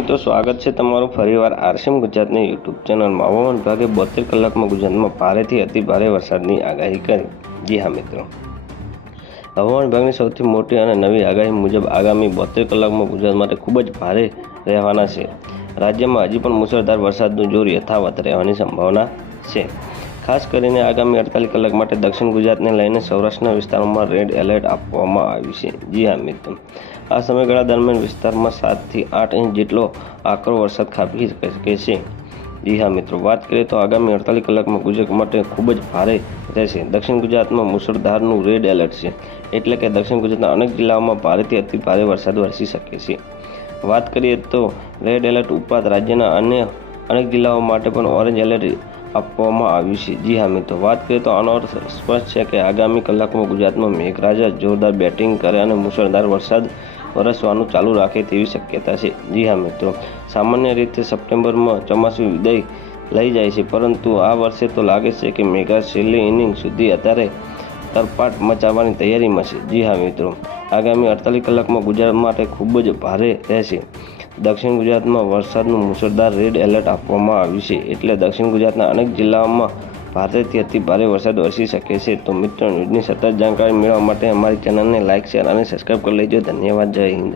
મિત્રો, સ્વાગત છે તમારું ફરીવાર આરસીએમ ગુજરાતની યુટ્યુબ ચેનલમાં. હવામાન વિભાગે બોતેર કલાકમાં ગુજરાતમાં ભારેથી અતિ ભારે વરસાદની આગાહી કરી. જી હા, મિત્રો. હવામાન વિભાગની સૌથી મોટી અને નવી આગાહી મુજબ આગામી બોતેર કલાકમાં ગુજરાત માટે ખૂબ જ ભારે રહેવાના છે. રાજ્યમાં હજી પણ મુસળધાર વરસાદનું જોર યથાવત રહેવાની સંભાવના છે. ખાસ કરીને આગામી અડતાલીસ કલાક માટે દક્ષિણ ગુજરાતને લઈને સૌરાષ્ટ્રના વિસ્તારોમાં રેડ એલર્ટ આપવામાં આવ્યું છે. જી હા, મિત્રો. આ સમયગાળા દરમિયાન વિસ્તારમાં સાતથી આઠ ઇંચ જેટલો આકરો વરસાદ ખાબકી શકે છે. જી હા, મિત્રો. વાત કરીએ તો આગામી અડતાલીસ કલાકમાં ગુજરાત માટે ખૂબ જ ભારે રહેશે. દક્ષિણ ગુજરાતમાં મુસળધારનું રેડ એલર્ટ છે. એટલે કે દક્ષિણ ગુજરાતના અનેક જિલ્લાઓમાં ભારેથી અતિ ભારે વરસાદ વરસી શકે છે. વાત કરીએ તો રેડ એલર્ટ ઉપરાંત રાજ્યના અન્ય અનેક જિલ્લાઓ માટે પણ ઓરેન્જ એલર્ટ આપવામાં આવ્યું છે. જી હા મિત્રો, વાત કરીએ તો આનો અર્થ સ્પષ્ટ છે કે આગામી કલાકમાં ગુજરાતમાં મેઘરાજા જોરદાર બેટિંગ કરે અને મુશળધાર વરસાદ વરસવાનું ચાલુ રાખે તેવી શક્યતા છે. જી હા મિત્રો, સામાન્ય રીતે સપ્ટેમ્બરમાં ચોમાસું વિદાય લઈ જાય છે, પરંતુ આ વર્ષે તો લાગે છે કે મેઘા છેલ્લી ઇનિંગ સુધી અત્યારે તરપાટ મચાવવાની તૈયારીમાં છે. જી હા મિત્રો, આગામી અડતાલીસ કલાકમાં ગુજરાત માટે ખૂબ જ ભારે રહેશે. દક્ષિણ ગુજરાતમાં વરસાદનું મુસળધાર રેડ એલર્ટ આપવામાં આવ્યું છે. એટલે દક્ષિણ ગુજરાતના અનેક જિલ્લાઓમાં ભારેથી અતિ ભારે વરસાદ વરસી શકે છે. તો મિત્રો, ન્યૂઝની સતત જાણકારી મેળવવા માટે અમારી ચેનલને લાઇક શેર અને સબસ્ક્રાઈબ કરી લેજો. ધન્યવાદ. જય હિન્દ.